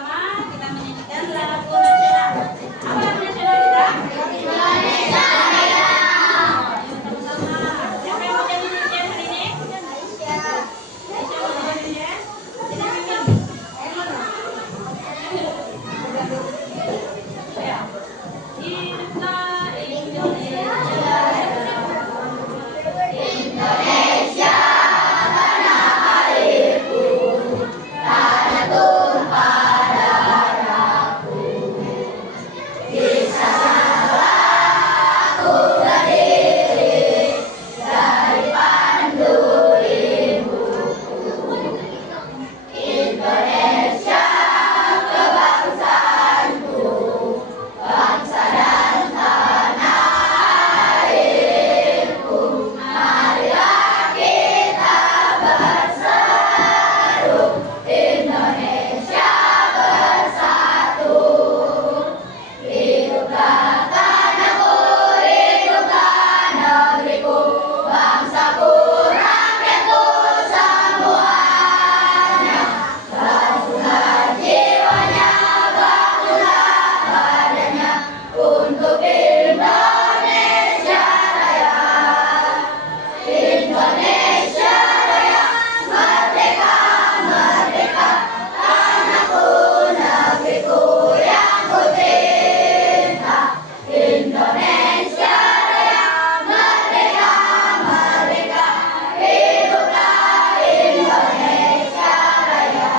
bersama-sama kita menyanyikan lagu nasional. Apa lagu nasional kita? Indonesia Raya. Sama-sama. Siapa yang mau jadi nyanyian hari ini? Indonesia. Indonesia mau jadi nyanyian? Jadi nyanyian. Ya. Kita Indonesia. Indonesia tanah airku, tanah tumpah darahku. Bisa aku berdiri dari pandu ibuku. Indonesia kebangsaanku, bangsa dan tanah airku. Marilah kita berseru, Indonesia bersatu. Hiduplah tanahku, hiduplah negeriku, bangsaku, rakyatku semuanya. Bangunlah jiwanya, bangunlah badannya untuk Indonesia Raya. Indonesia Raya, merdeka, merdeka, tanahku, negeriku yang ku cinta. Indonesia Raya, merdeka, merdeka, hiduplah Indonesia Raya.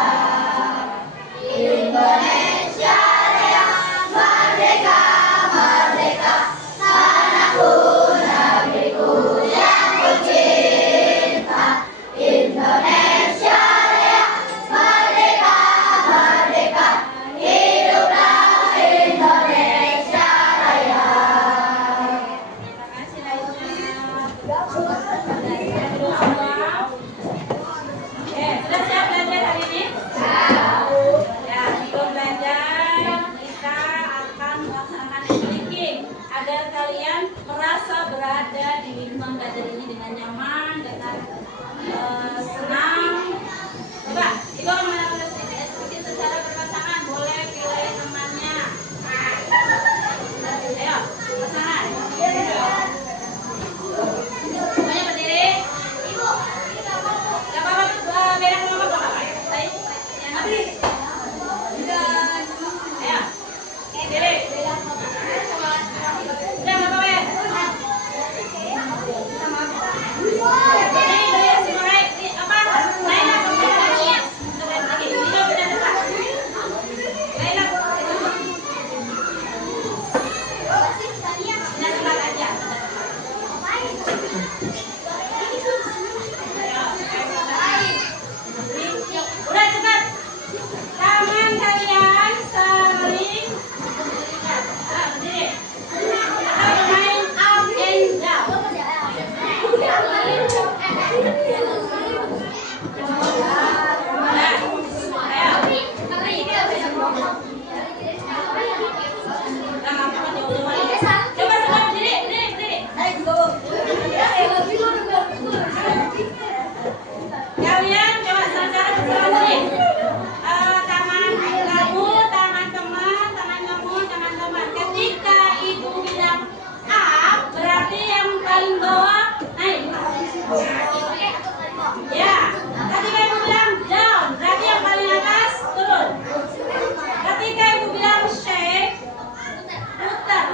Indonesia Raya, merdeka, merdeka, tanahku, negeriku yang ku cinta. Indonesia Raya, merdeka, merdeka, hiduplah Indonesia Raya. Terima kasih sudah siap belajar hari ini? Ya, sebelum belajar kita akan melaksanakan speaking agar kalian merasa berada di lingkungan belajar ini dengan nyaman, dengan senang. Coba, Ibu akan melakukan speaking secara berpasangan. Boleh pilih temannya. Ayo, pasangan. Semuanya berdiri. Ibu, gak apa-apa, beda kelompok gak apa-apa. Ayo, yang habis. Ayo, berdiri. Udah gak apa-apa ya? Udah cepat. Tangan kalian saling berdiri. Kita bermain up and down. Coba semua berdiri, berdiri. Kalian coba secara berdiri. Tangan kamu, tangan teman, tangan kamu, tangan teman. Ketika ibu bilang up, berarti yang paling bawah naik. Ya. Ketika ibu bilang down, berarti yang paling atas turun. Ketika ibu bilang shake, putar.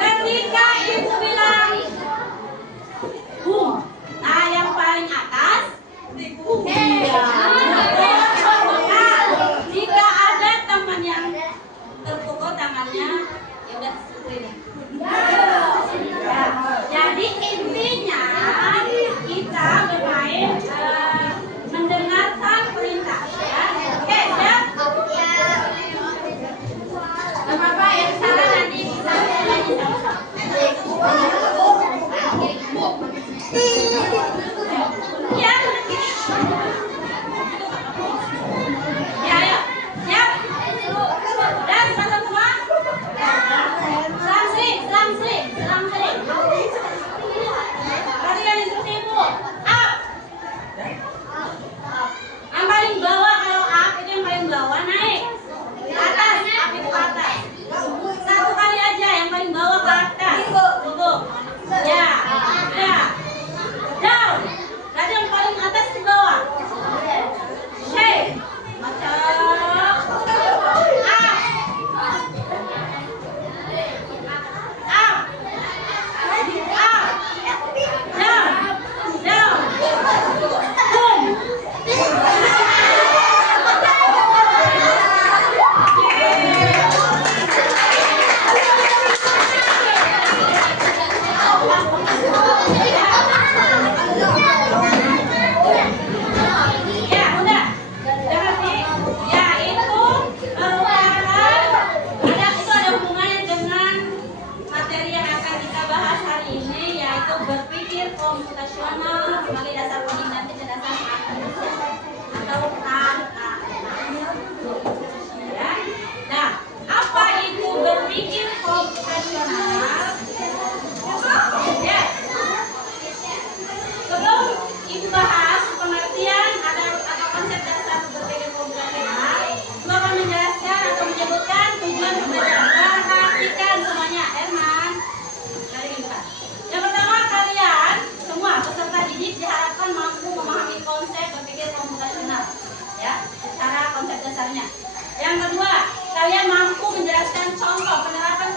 Ketika ibu bilang boom, nah yang paling atas boom. Iya. Nah, jika ada teman yang terpukul tangannya, ya udah seperti ini. Ya, jadi intinya kita bermain mendengarkan perintah. Ya. Oke, siap? Gak apa-apa, yang salah nanti bisa lagi sama-sama. Ya. Ya, ayo. Siap? Udah, semua? Sampai dasarnya. Yang kedua, kalian mampu menjelaskan contoh penerapan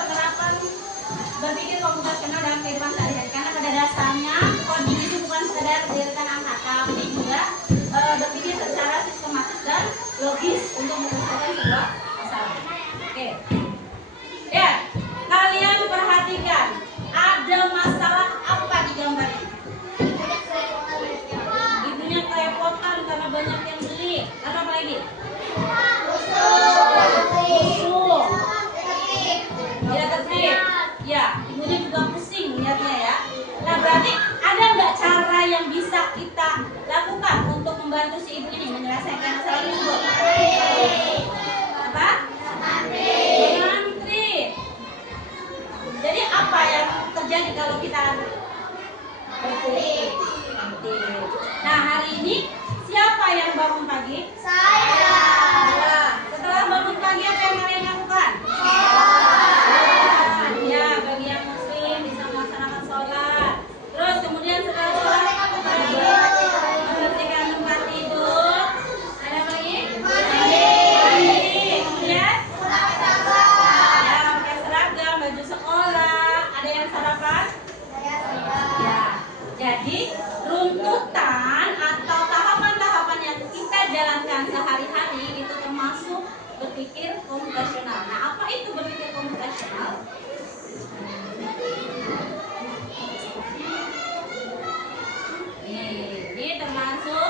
berpikir komputasional dalam kehidupan sehari-hari. Karena pada dasarnya coding itu bukan sekedar berdirikan angka, tapi juga berpikir secara sistematis dan logis untuk menyelesaikan sebuah masalah. Oke. Ya, kalian perhatikan ada masalah apa di gambar ini? Ibunya kerepotan karena banyak yang beli. Lalu apa lagi? Musuh. Tidak tertib. Ya, ibunya juga pusing lihatnya ya. Nah, berarti ada nggak cara yang bisa kita lakukan untuk membantu si ibu ini menyelesaikan masalah tersebut? Apa? Mengantri. Jadi apa yang terjadi kalau kita berkutik? Nah, hari ini siapa yang bangun pagi? Saya. Setelah bangun pagi apa yang kalian lakukan? Ya, bagi yang muslim bisa melaksanakan sholat. Terus kemudian setelah sholat apa lagi? Membersihkan tempat tidur. Ada apa lagi? Mandi. Kemudian ya, pakai seragam, baju sekolah. Ada yang sarapan? Ya. Jadi runtutan atau tahapan-tahapan yang kita jalankan sehari-hari itu termasuk berpikir komputasional. Nah, apa itu berpikir komputasional? Ini termasuk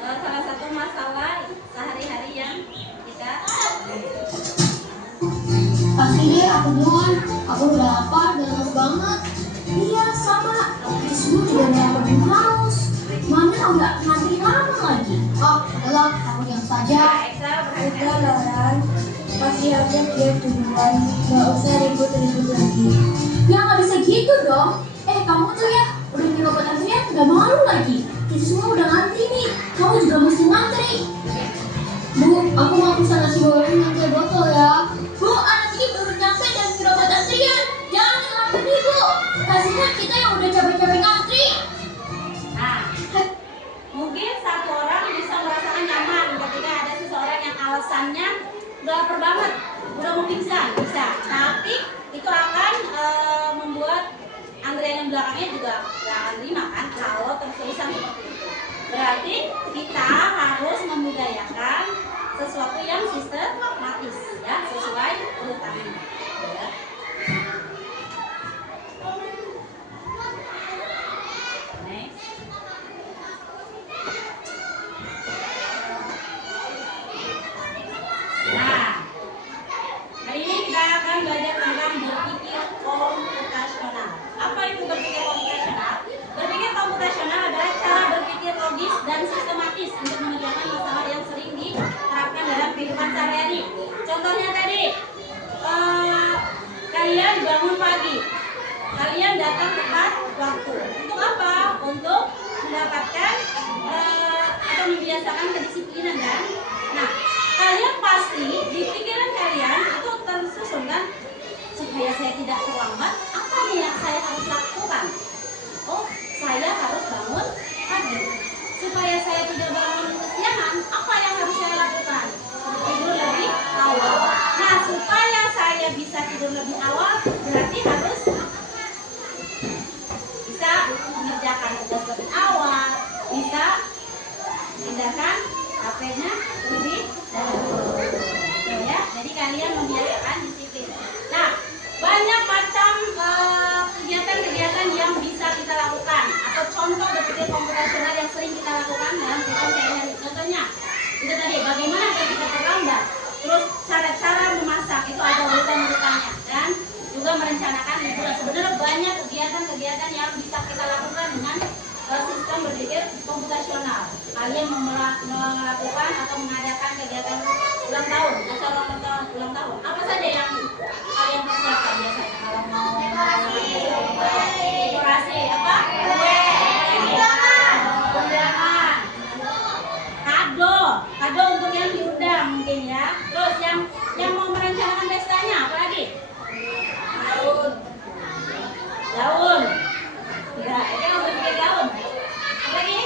salah satu masalah sehari-hari yang kita. Pasti deh aku duluan, aku udah lapar dan haus banget. Iya sama, kita semua juga udah lapar dan haus. Mana udah ngantri lama lagi. Oh, adalah aku yang saja. Udah Laran, pasti aja dia duluan, gak usah ribut-ribut lagi. Ya nggak bisa gitu dong. Kamu tuh ya udah nyerobot antrian gak malu lagi. Kita semua udah ngantri nih, kamu juga mesti ngantri. Bu, aku mau pesan nasi goreng dan teh botol ya. Bu, anak ini baru nyampe dan nyerobot antrian. Jangan ngelakuin nih Bu. Kasihan kita yang udah capek-capek ngantri. Nah, mungkin satu orang bisa merasakan nyaman ketika ada seseorang yang alasannya udah lapar banget, udah mau pingsan, bisa. Tapi itu akan membuat antrian yang belakangnya juga gak akan terima kan kalau terus-terusan seperti itu. Berarti kita harus membudayakan sesuatu yang sistematis ya, sesuai urutannya. Ya. Next. Nah, hari ini kita akan belajar tentang berpikir komputasional. Apa itu berpikir komputasional? Berpikir komputasional adalah cara berpikir logis dan sistematis untuk mengerjakan masalah yang sering diterapkan dalam kehidupan sehari-hari. Contohnya tadi, kalian bangun pagi, kalian datang tepat waktu. Untuk apa? Untuk mendapatkan atau membiasakan kedisiplinan kan? Nah, kalian pasti di pikiran kalian itu tersusun kan, supaya saya tidak terlambat, apa nih yang saya harus lakukan? Oh, saya harus bangun pagi. Supaya saya tidak bangun kesiangan, apa yang harus saya lakukan? Tidur lebih awal. Nah, supaya saya bisa tidur lebih awal, berarti harus bisa mengerjakan tugas lebih awal, bisa pindahkan HP-nya lebih dahulu. Ya, jadi kalian membiasakan disiplin. Nah, banyak macam kegiatan-kegiatan yang bisa kita lakukan atau contoh berpikir komputasional yang sering kita lakukan dalam kehidupan sehari-hari. Contohnya, itu tadi bagaimana agar kita terlambat, terus cara-cara memasak itu ada urutan-urutannya, dan juga merencanakan liburan. Sebenarnya banyak kegiatan-kegiatan yang bisa kita lakukan dengan sistem berpikir komputasional. Kalian melakukan atau mengadakan kegiatan ulang tahun, acara ulang tahun. Apa saja yang kalian persiapkan biasanya kalau mau dekorasi apa? Undangan, kado untuk yang diundang mungkin ya. Terus yang mau merencanakan pestanya apa lagi? Daun. Ya, ini mau bikin daun. Apa lagi?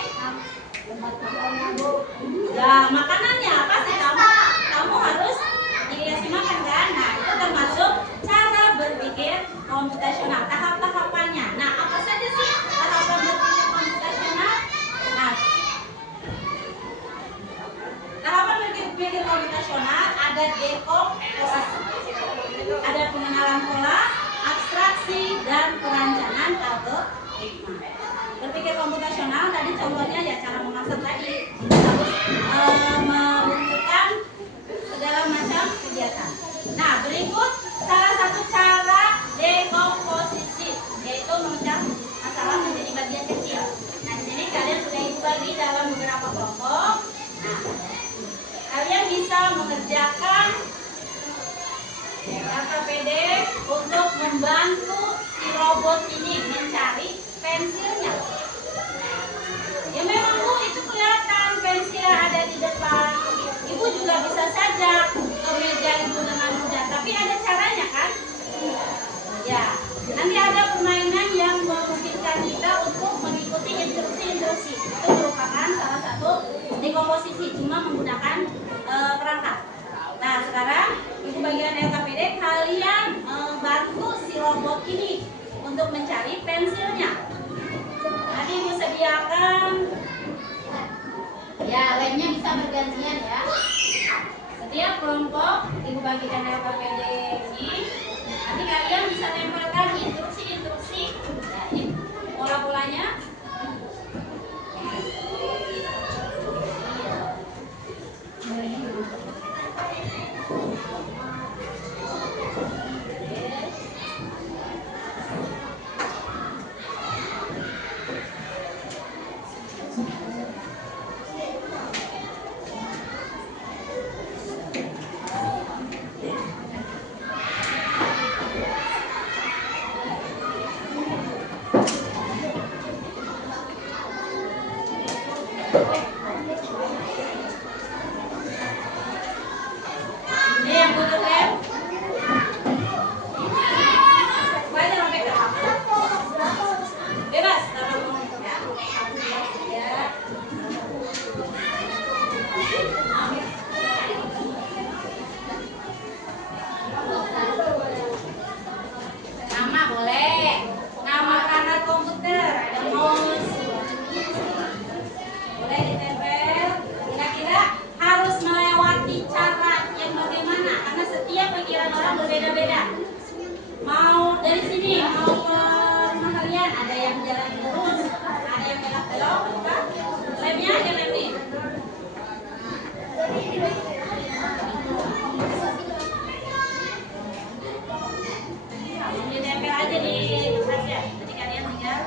Ya, makanannya apa sih kamu? Tahu ada dekomposisi. Ada pengenalan pola, abstraksi, dan perancangan algoritma. Berpikir komputasional tadi contohnya ya cara memasak tadi, harus mengumpulkan segala macam kegiatan. Nah, berikut salah satu cara dekomposisi, yaitu memecah masalah menjadi bagian kecil. Nah, di sini kalian sudah bagi dalam beberapa kelompok. Nah, kalian bisa mengerjakan LKPD untuk membantu si robot ini mencari pensilnya. Ya memang Bu, itu kelihatan pensil ada di depan. Ibu juga bisa saja ke meja ibu dengan mudah, tapi ada caranya kan? Ya, nanti ada permainan yang memungkinkan kita untuk mengikuti instruksi-instruksi. Itu merupakan salah satu dekomposisi, cuma menggunakan perangkat. Nah, sekarang ibu bagian LKPD kalian bantu si robot ini untuk mencari pensilnya. Nanti ibu sediakan, ya lemnya bisa bergantian ya. Setiap kelompok ibu bagikan LKPD ini, nanti kalian bisa tempelkan instruksi-instruksi, ya, ini pola-polanya. Ini yang butuh lem. Semuanya sampai ke bebas, taruh ya. Nama boleh, nama kanal komputer, ada mouse, boleh ditempel. Kira-kira harus melewati cara yang bagaimana? Karena setiap pikiran orang berbeda-beda. Mau dari sini, mau ke rumah kalian, ada yang jalan lurus, ada yang belok-belok, bukan? Lemnya aja lem nih. Ditempel aja di kertas ya. Jadi kalian tinggal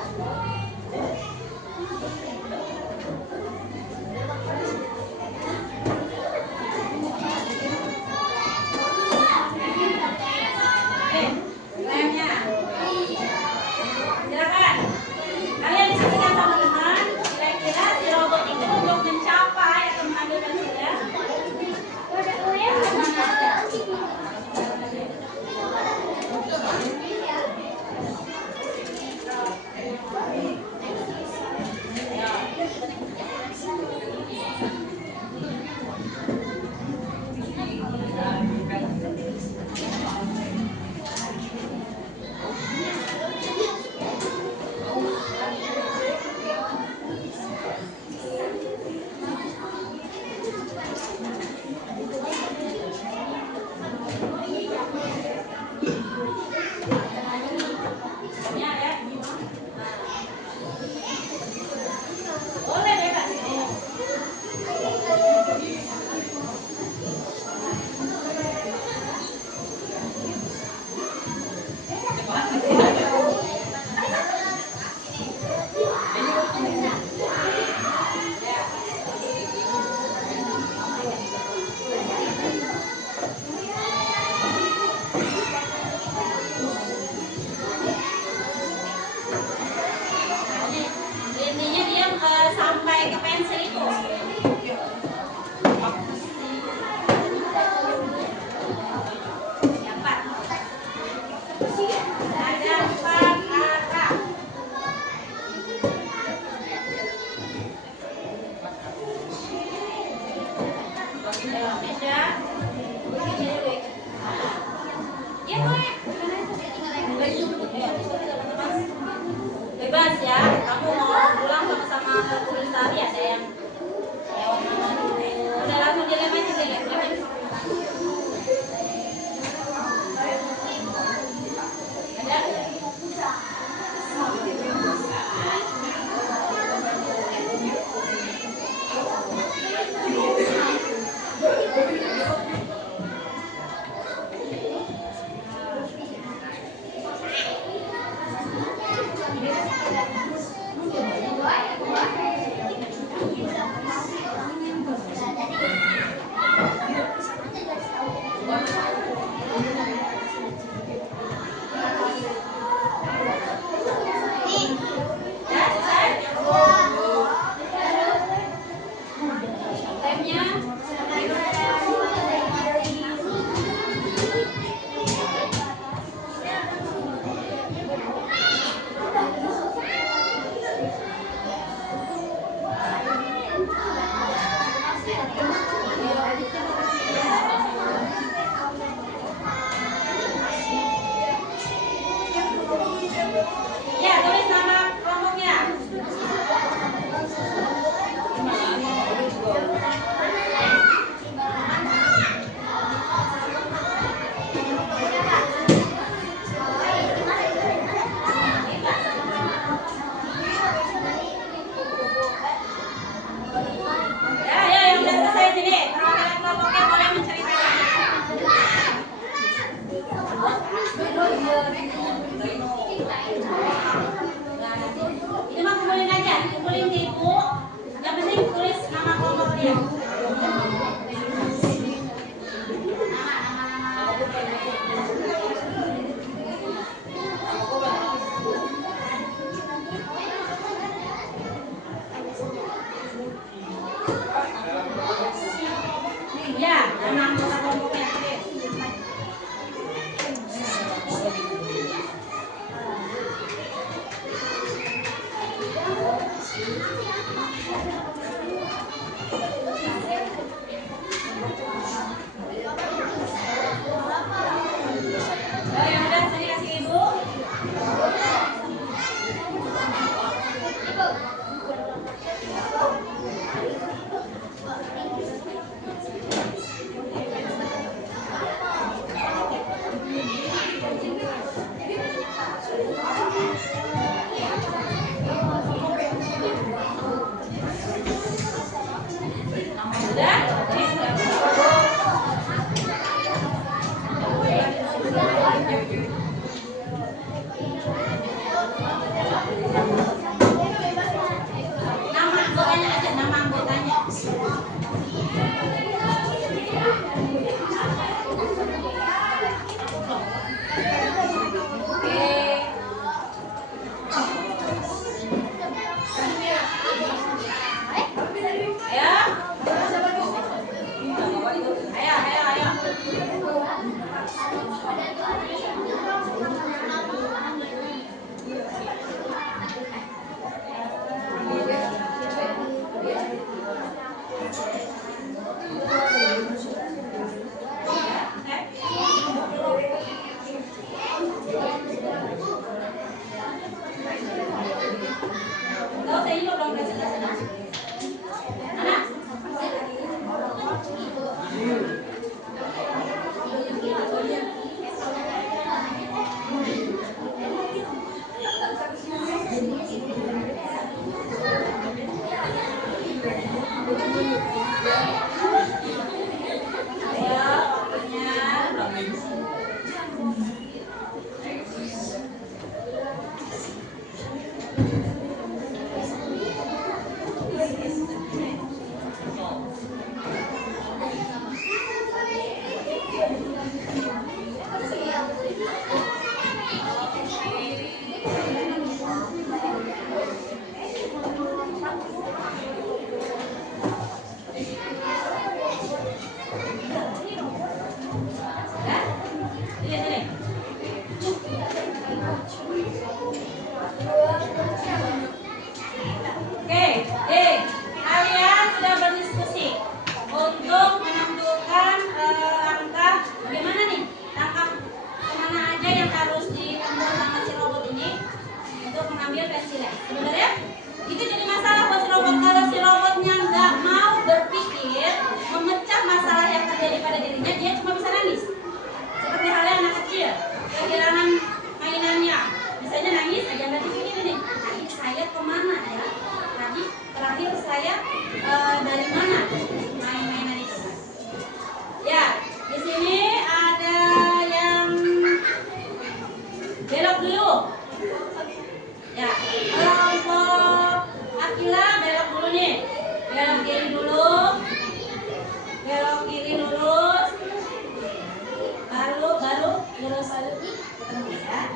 terus ketemu ya.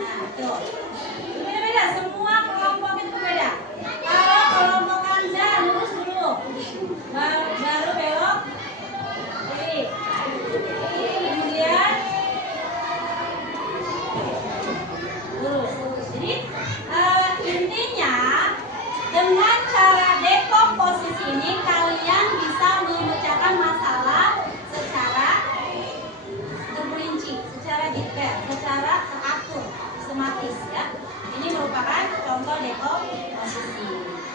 Nah, tuh. Beda-beda, semua kelompok itu berbeda. Kalau kelompok Anda lurus dulu. Baru belok kiri. Kemudian lurus. Jadi intinya dengan cara dekomposisi ini kalian bisa memecahkan masalah secara terperinci, secara detail, secara teratur, sistematis ya. Ini merupakan contoh dekomposisi.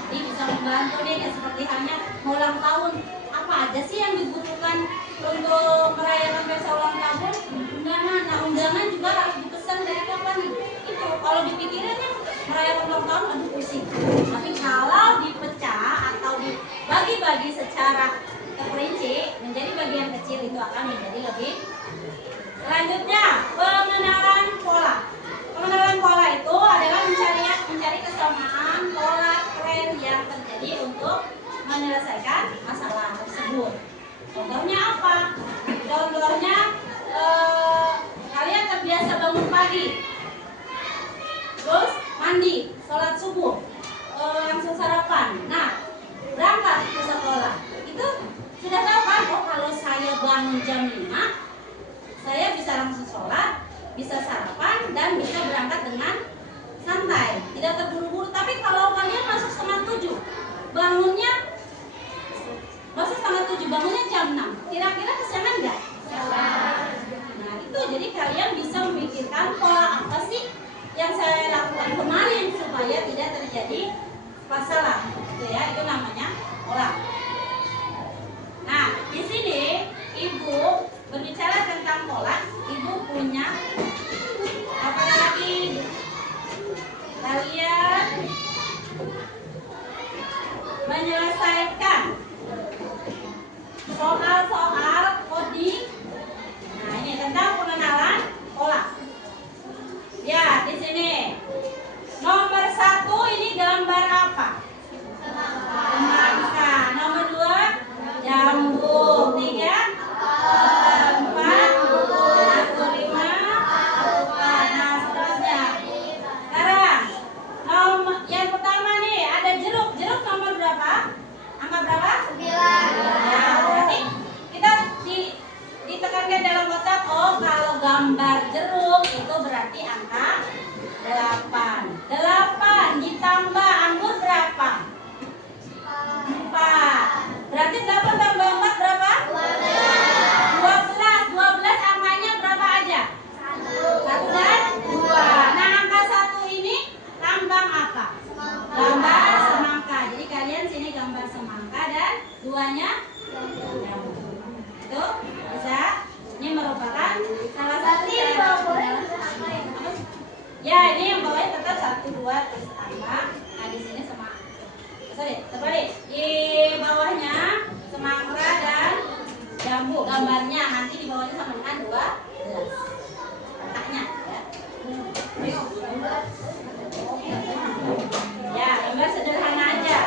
Jadi bisa membantu nih seperti halnya mau ulang tahun. Apa aja sih yang dibutuhkan untuk merayakan pesta ulang tahun? Undangan. Nah, undangan juga harus dipesan dari kapan nih? Itu kalau dipikirin ya merayakan ulang tahun aduh pusing. Tapi kalau dipecah atau dibagi-bagi secara terperinci menjadi bagian kecil itu akan menjadi lebih. Selanjutnya, pengenalan pola. Pengenalan pola itu adalah mencari kesamaan pola tren yang terjadi untuk menyelesaikan masalah tersebut. Contohnya apa? Contohnya kalian terbiasa bangun pagi, terus mandi, sholat subuh, langsung sarapan. Nah, berangkat ke sekolah. Itu sudah tahu kan? Oh, kalau saya bangun jam 5, saya bisa langsung sholat, bisa sarapan, dan bisa berangkat dengan santai, tidak terburu-buru. Tapi kalau kalian masuk setengah 7, bangunnya jam 6, kira-kira kesiangan nggak? Nah, itu jadi kalian bisa memikirkan pola apa sih yang saya lakukan kemarin supaya tidak terjadi masalah, gitu ya. Itu namanya pola. Nah, di sini Ibu berbicara tentang pola. Ibu punya apa lagi? Kalian menyelesaikan soal-soal coding. Nah, ini tentang pengenalan pola. Ya, di sini nomor 1 ini gambar apa? Semangka. Nomor 2 jambu. 3 4 5 nah, seterusnya. Sekarang yang pertama nih ada jeruk. Jeruk nomor berapa? Angka berapa? 9. Ya, berarti kita ditekankan dalam otak, oh kalau gambar jeruk itu berarti angka 8. 8 ditambah anggur berapa? 4. Berarti 8 tambah 4 berapa? 12 angkanya berapa aja? 1 dan 2. Nah, angka 1 ini lambang apa? Gambar semangka. Jadi kalian sini gambar semangka dan 2-nya jambu. Itu bisa. Ini merupakan salah satu ya, ini yang bawahnya tetap 1, 2 terus tambah. Nah, di sini terbalik. Di bawahnya semangka dan jambu gambarnya, nanti di bawahnya sama dengan 12 letaknya ya. Ya, gambar sederhana aja.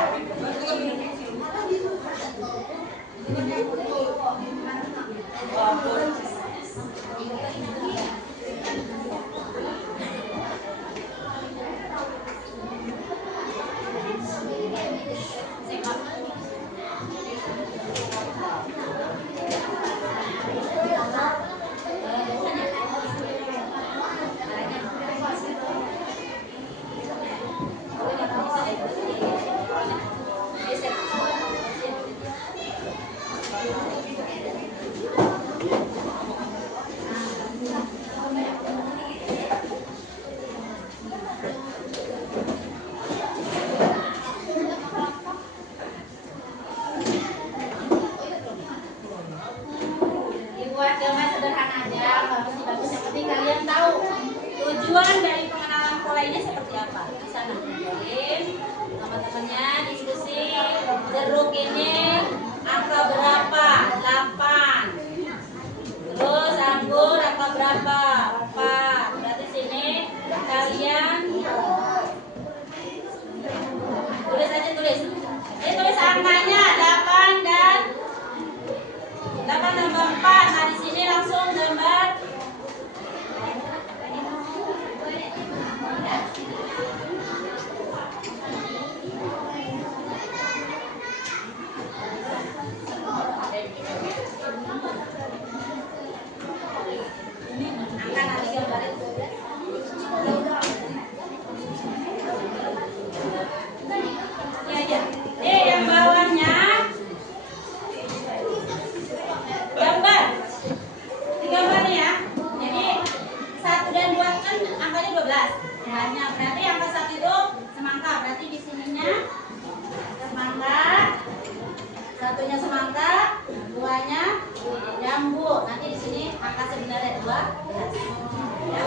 Dibuat gambar sederhana aja, bagus-bagus. Yang penting kalian tahu tujuan dari pengenalan pola ini seperti apa. Di sana ngobrolin sama temannya, diskusi. Jeruk ini angka berapa? 8. Terus anggur angka berapa? 4. Berarti sini kalian tulis aja, tulis. Ini tulis angkanya 8 dan 8 tambah 4. Nah, di sini langsung gambar Angka sebenarnya 12. Ya.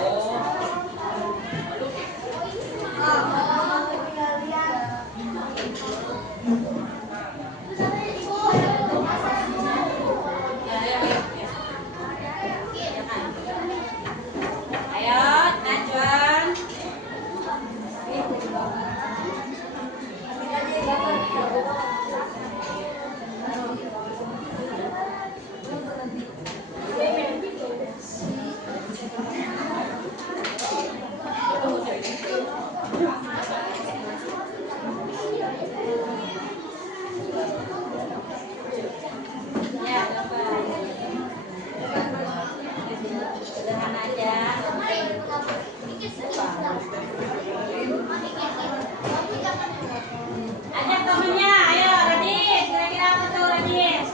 Ayo, Najwan. Ya, gambar. Sederhana aja. Ajak temennya, ayo Radit. Kira-kira apa tuh Radit?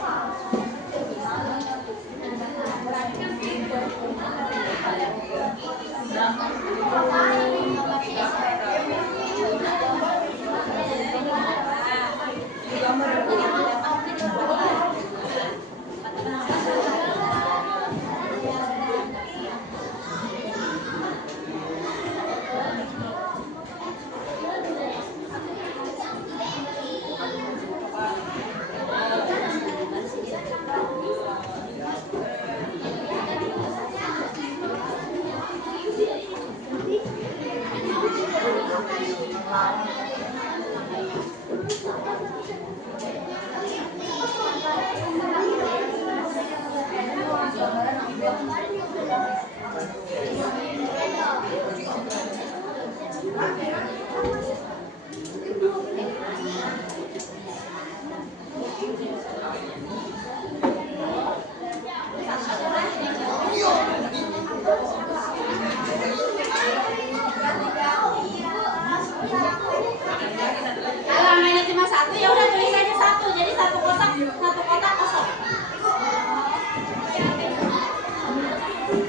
Kalau mainnya cuma satu, ya udah tulis aja satu. Jadi satu kotak kosong.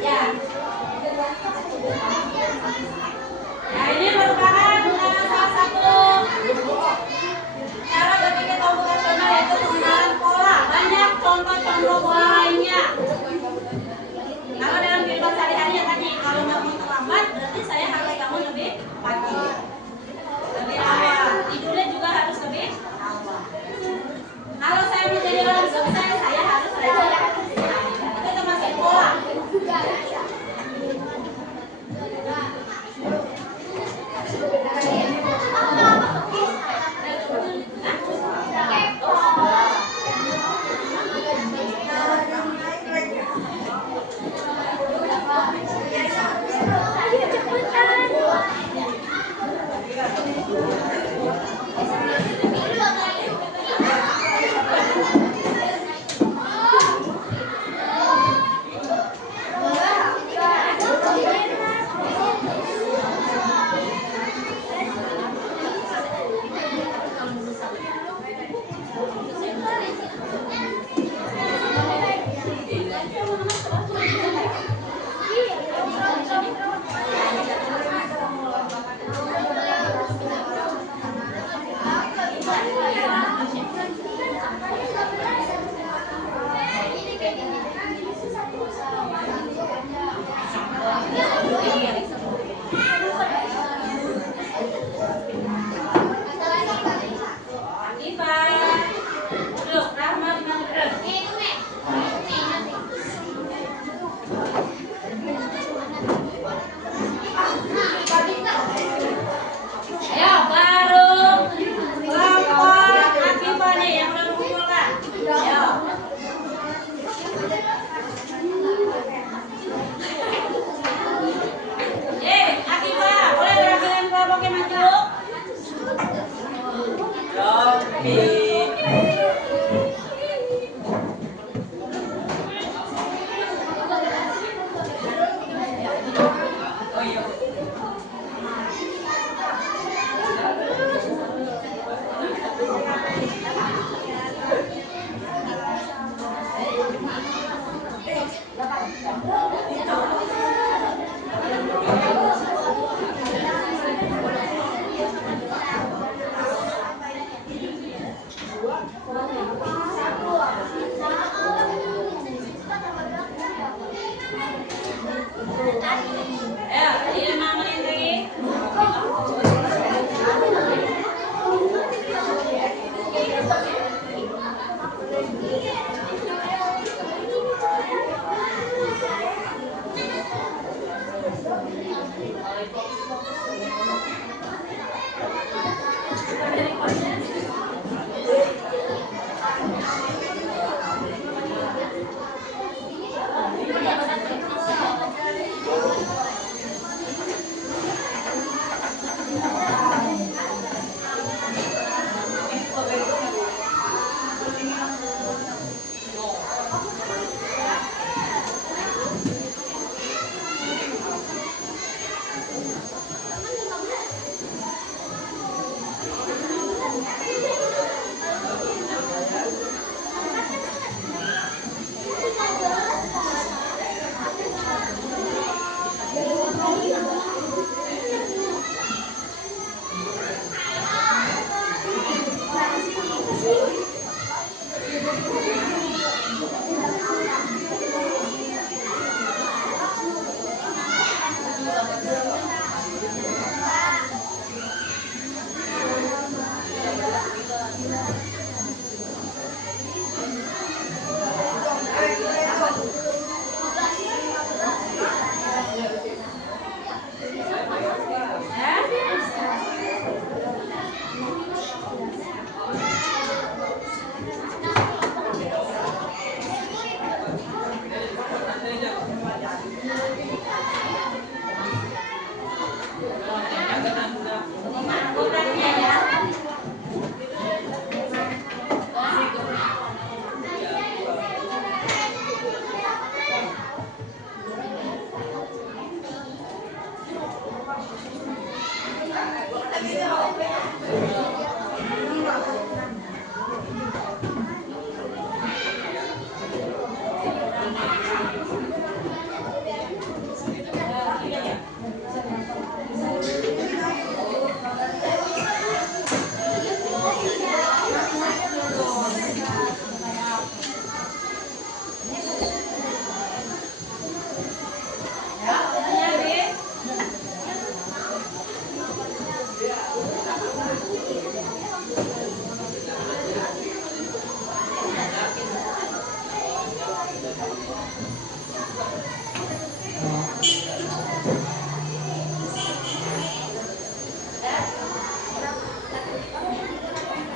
Ya. Nah, ini merupakan salah satu cara berpikir komputasional, yaitu pengenalan pola. Banyak contoh-contoh pola lainnya. Kalau dalam kehidupan sehari-hari ya tadi, kalau bangun terlambat, berarti saya harus bangun lebih pagi, lebih awal. Tidurnya juga harus lebih awal. Kalau saya menjadi orang sukses, saya harus rajin. Itu termasuk pola. Ayo, 5 menit lagi.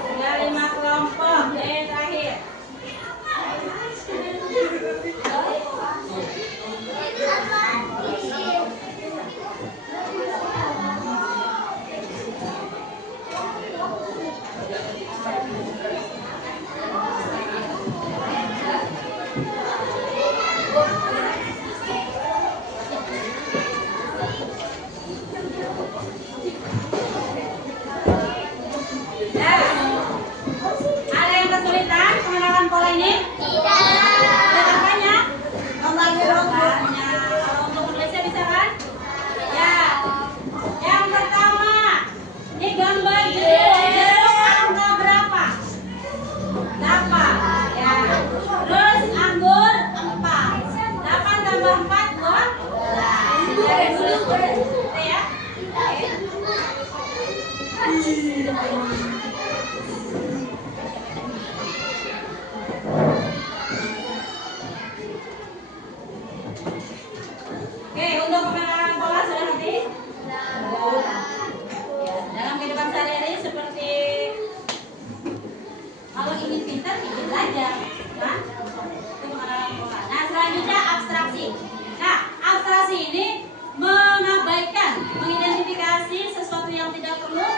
Tinggal 5 kelompok, yang terakhir. Ada yang kesulitan mengenalkan pola ini? Tidak. Ada banyak? Banyak. Kalau untuk menulisnya bisa kan? Ya. Yang pertama, ini gambar jeruk angka berapa? 8. Ya. Terus anggur 4. 8 tambah 4 12. Dari dulu. Ya. Oke, untuk pengenalan pola sudah nanti? Dalam kehidupan sehari-hari seperti kalau ingin pintar, ingin belajar, kan? Itu pengenalan pola. Nah, selanjutnya abstraksi. Nah, abstraksi ini mengabaikan, mengidentifikasi sesuatu yang tidak perlu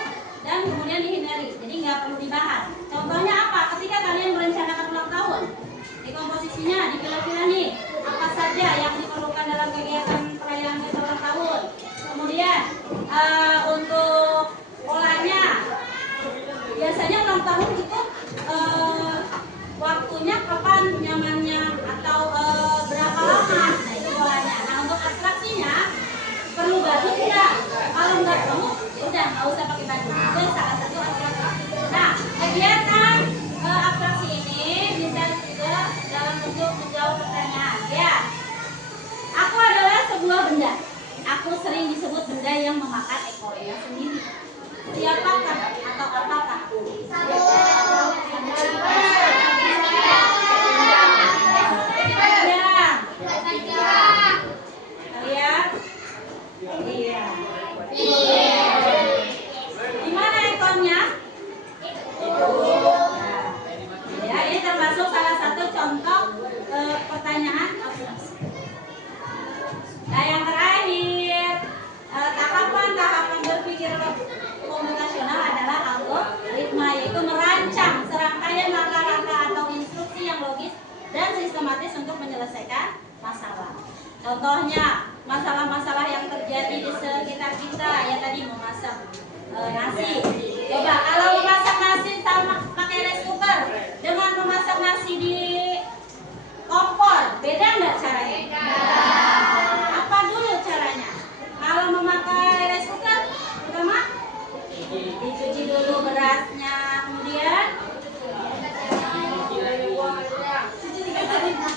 dan kemudian dihindari. Jadi nggak perlu dibahas. Contohnya apa? Ketika kalian merencanakan ulang tahun, di komposisinya dipilah-pilah nih apa saja yang diperlukan dalam kegiatan perayaan kita ulang tahun. Kemudian untuk polanya, biasanya ulang tahun itu waktunya kapan nyamannya atau berapa lama. Nah itu polanya. Nah untuk abstraksinya perlu baju tidak? Kalau nggak perlu, ya udah nggak usah pakai baju. Itu salah satu abstraksi. Nah kegiatan abstraksi ini bisa juga dalam bentuk menjawab pertanyaan. Ya, aku adalah sebuah benda. aku sering disebut benda yang memakan ekornya sendiri. Siapakah atau apakah? Kalian? Iya. Di mana ekornya? Ya, ini termasuk salah satu contoh pertanyaan. Nah, yang terakhir, tahapan berpikir komputasional adalah algoritma, yaitu merancang serangkaian langkah-langkah atau instruksi yang logis dan sistematis untuk menyelesaikan masalah. Contohnya, masalah-masalah yang terjadi di sekitar kita, ya tadi memasak nasi. Coba kalau memasak nasi sama pakai rice cooker dengan memasak nasi di kompor, beda nggak caranya? Apa dulu caranya? Kalau memakai rice cooker, pertama dicuci dulu berasnya, kemudian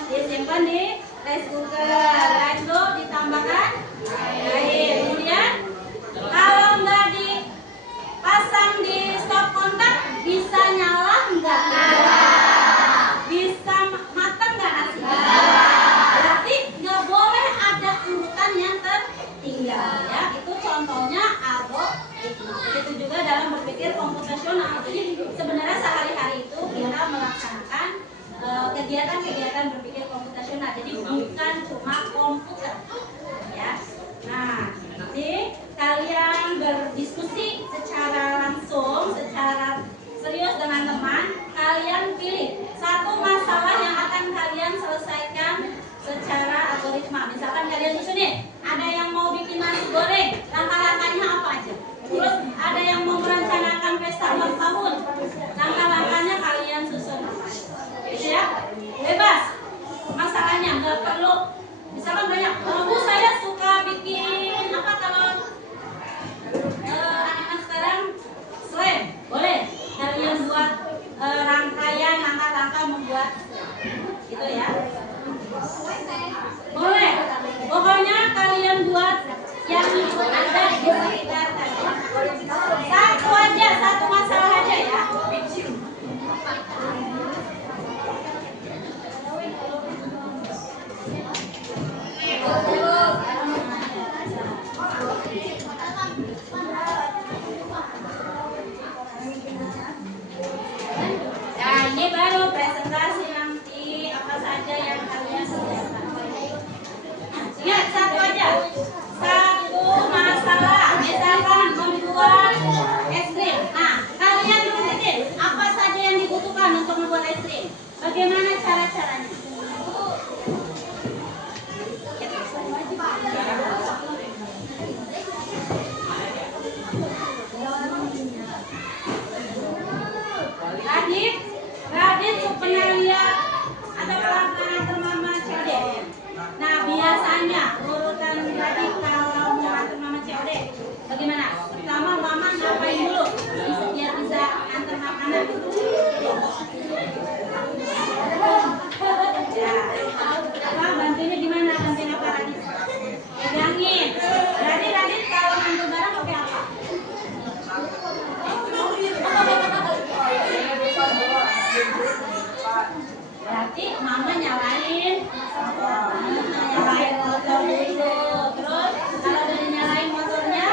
disimpan di rice cooker, lalu ditambahkan air, kemudian kalau nggak dipasang di stop kontak bisa nyala nggak? Bisa matang nggak nasinya? Berarti nggak boleh ada urutan yang tertinggal, ya. Itu contohnya algoritma. Begitu juga dalam berpikir komputasional. Jadi sebenarnya sehari-hari itu kita melaksanakan kegiatan-kegiatan berpikir komputasional. Jadi bukan cuma komputer, ya. Nah, jadi kalian berdiskusi secara langsung, secara serius dengan teman. Kalian pilih satu masalah yang akan kalian selesaikan secara algoritma. Misalkan kalian susunin, ada yang mau bikin nasi goreng, langkah-langkahnya apa aja? Terus ada yang mau merencanakan pesta ulang tahun, langkah-langkahnya kalian susun. Gitu ya, bebas masalahnya, nggak perlu. Misalkan banyak, Bu saya suka bikin apa kalau anak-anak sekarang slam, boleh kalian buat rangkaian langkah-langkah membuat gitu ya, boleh. Pokoknya kalian buat yang ada di sekitar kalian. Satu aja, satu masalah aja ya. Nah, ini baru presentasi nanti apa saja yang kalian selesaikan. Ingat, satu aja, satu masalah. Misalkan membuat es krim. Nah, kalian berpikir apa saja yang dibutuhkan untuk membuat es krim. Bagaimana cara-caranya? Radit pernah lihat ada pelaksanaan Mama COD. Nah, biasanya urutan Radit kalau mau antar Mama COD bagaimana? Pertama Mama ngapain dulu biar bisa antar makanan? Ya, apa bantunya gimana? Bantuin apa Radit? Pegangin. Radit kalau ngantar barang pakai apa? Berarti Mama nyalain motor dulu. Terus kalau udah nyalain motornya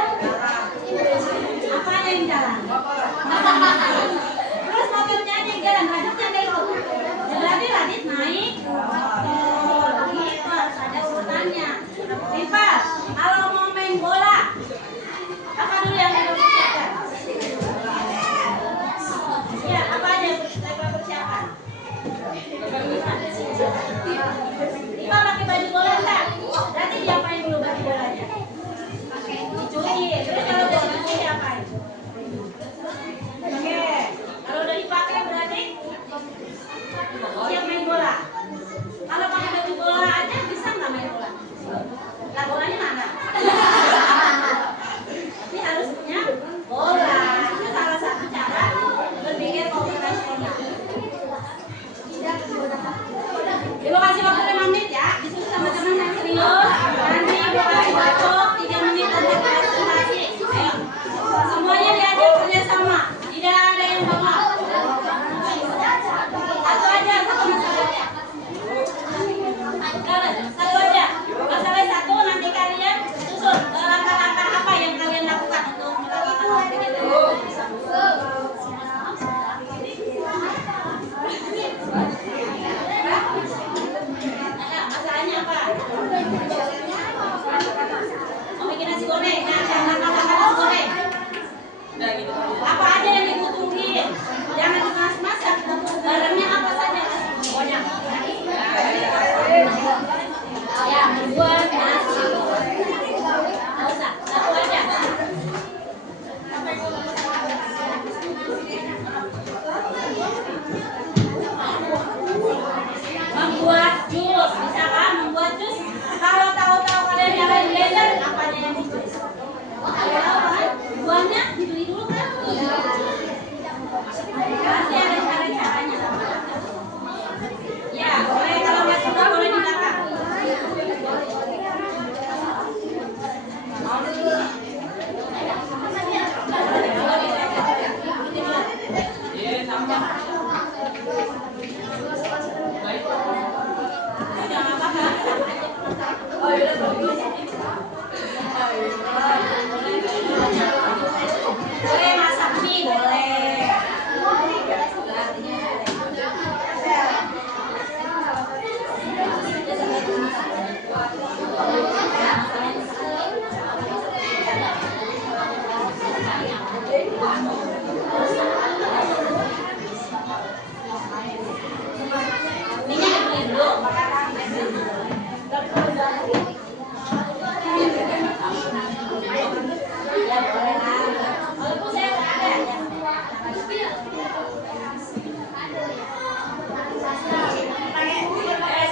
Boleh masak mie, boleh.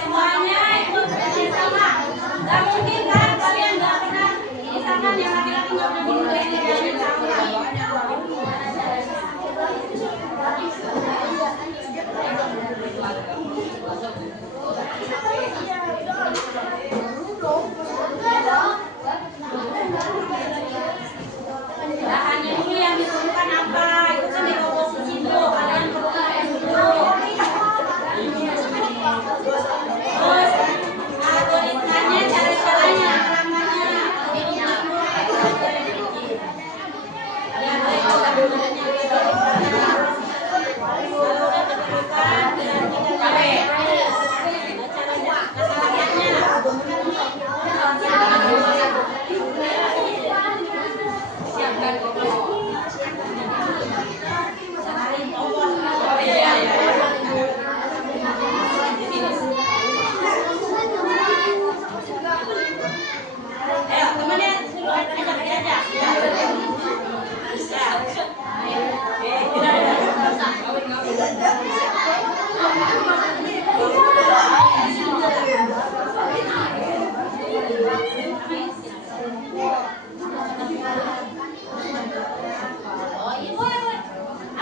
Semuanya ikut sama. Gak mungkin kan kalian gak pernah ini sama yang laki-laki gak pernah minum ini kalian sama. Bahannya dulu yang diperlukan apa? Itu kan di komposisi dulu. Kalian perlu tahu dulu. Terus algoritmanya, cara-caranya, namanya. Ya, baik. Kalau udah keterbukaan, berarti ayo temennya dulu ajak aja.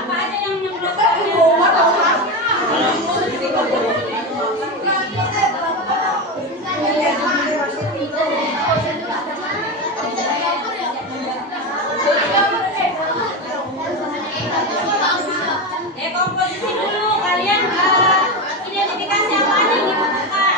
Apa aja yang komposisi dulu kalian identifikasi apa aja yang dibutuhkan.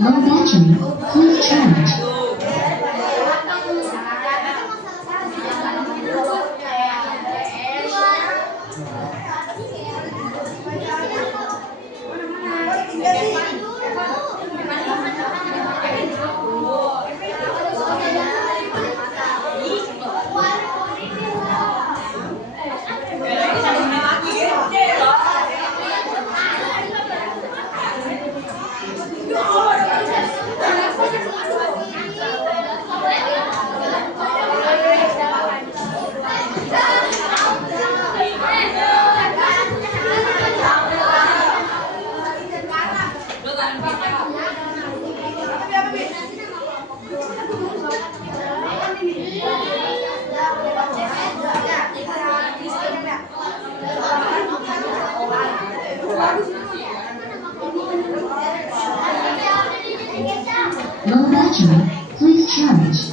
Low battery, please charge. Low battery, please charge.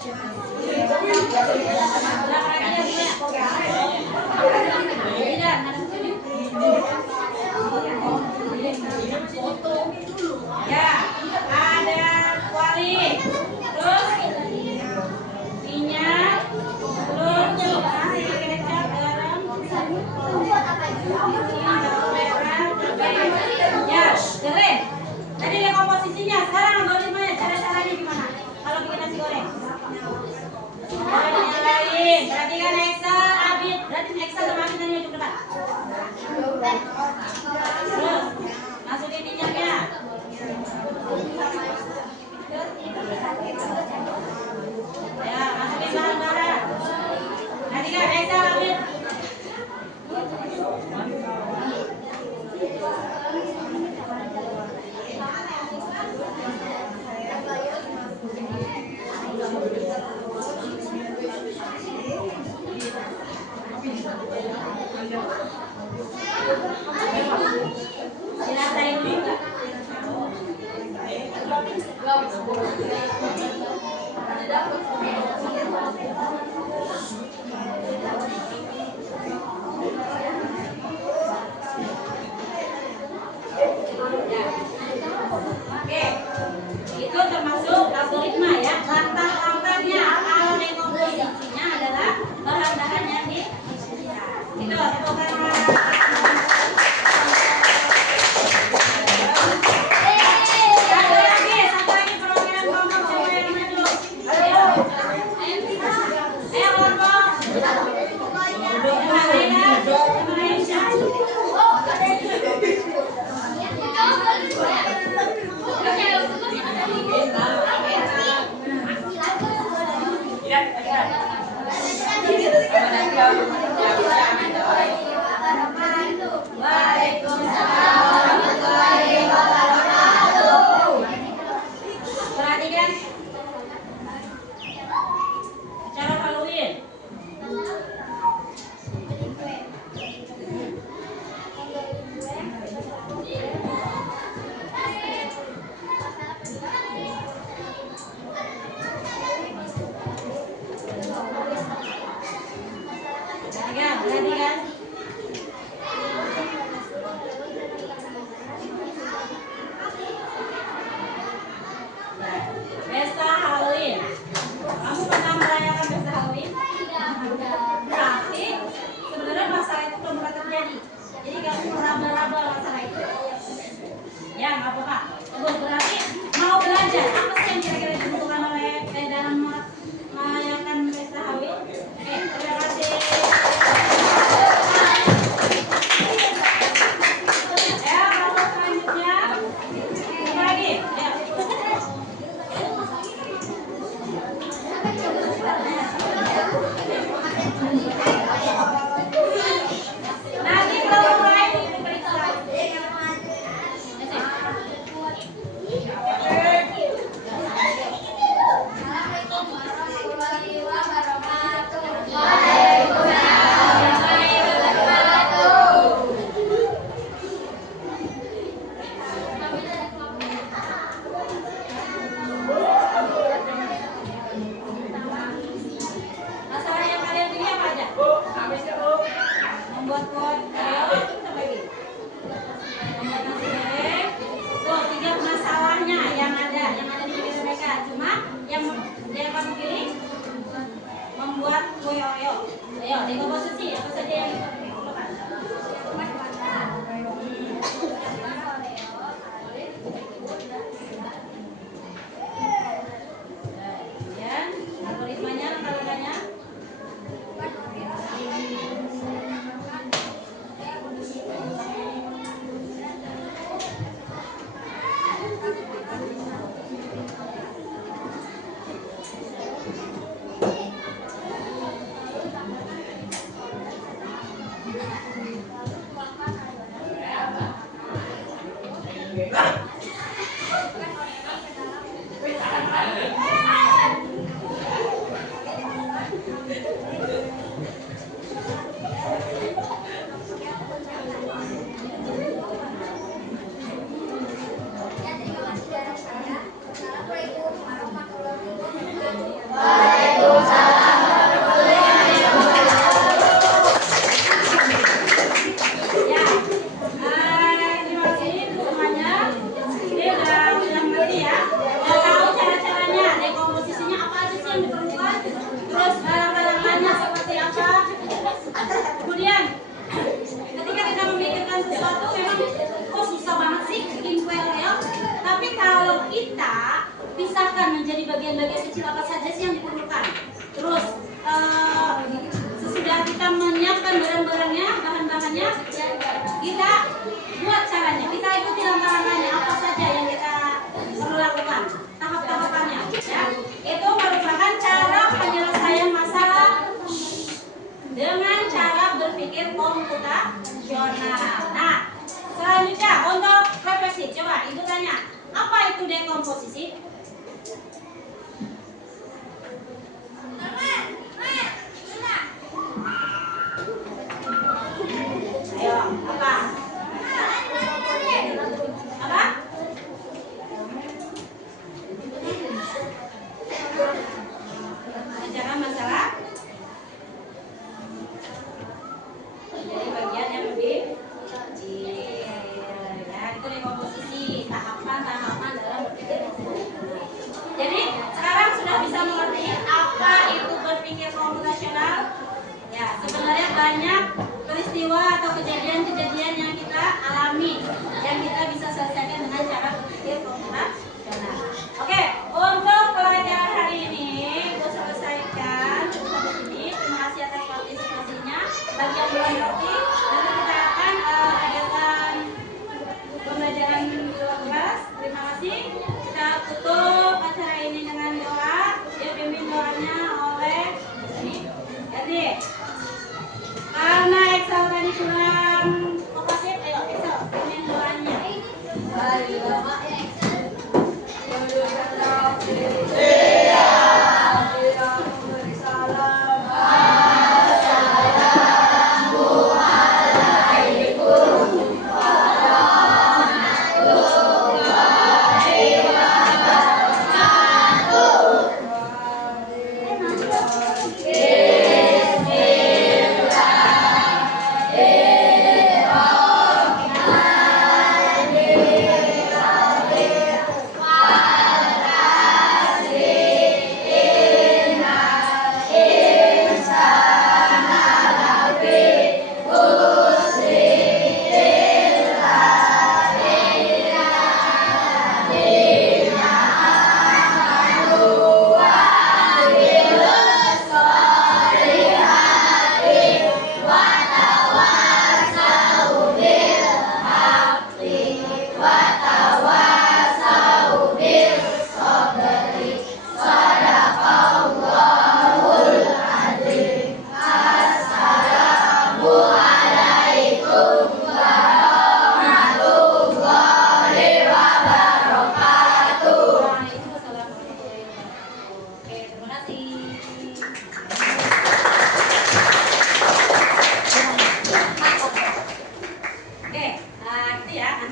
Ya, ada kuali, terus minyak, telur, nasi kecap, garam, merah, ya, keren. Tadi lihat komposisinya, sekarang algoritmanya, cara-caranya gimana? Kalau bikin nasi goreng. Cara dinyalain, perhatikan Excel, Abid, berarti Excel sama Abid yang maju depan. Terus, masukin minyaknya. Ya, masukin bahan-bahan. Perhatikan Excel, Abid. Dirasain dulu nggak? Oke, itu termasuk algoritma ya. Langkah-langkahnya kalau yang komposisinya adalah bahan-bahan yang di itu tepuk tangan. Satu lagi perwakilan kelompok siapa yang maju? Ayo, ayo kelompok. Perhatikan cara Halloween. Perhatikan. Pesta Halloween. Kamu pernah merayakan pesta Halloween? Berarti sebenarnya masalah itu belum pernah terjadi. Jadi kamu meraba-raba masalah itu. Ya, nggak apa-apa. Berarti mau belajar apa sih yang kira-kira dibutuhkan oleh dalam merayakan pesta Halloween? Oke, terima kasih. Ya, kalau selanjutnya apa lagi? Ya. Nanti kalau mulai diperiksa. Masalah yang kalian pilih apa aja? Membuat kue apa lagi? Membuat nasi goreng. Tuh, 3 masalahnya yang ada di pikiran mereka. Cuma yang kamu pilih membuat kue Oreo. Ayo, di komposisi apa saja yang diperlukan? Kemudian algoritmanya, langkah-langkahnya. pisahkan menjadi bagian-bagian kecil apa saja sih yang diperlukan. Terus sesudah kita menyiapkan barang-barangnya, bahan-bahannya, kita buat caranya. Kita ikuti langkah-langkahnya apa saja yang kita perlu lakukan, tahap-tahapannya. Ya, itu merupakan cara penyelesaian masalah dengan cara berpikir komputasional. Nah, selanjutnya untuk refleksi, coba ibu tanya, apa itu dekomposisi? Ayo, apa? Apa? Mengerjakan masalah menjadi bagian yang lebih kecil. Ya, itu dekomposisi, tahapan-tahapan dalam berpikir komputasional. Jadi sekarang sudah bisa mengerti apa itu berpikir komputasional. Ya, sebenarnya banyak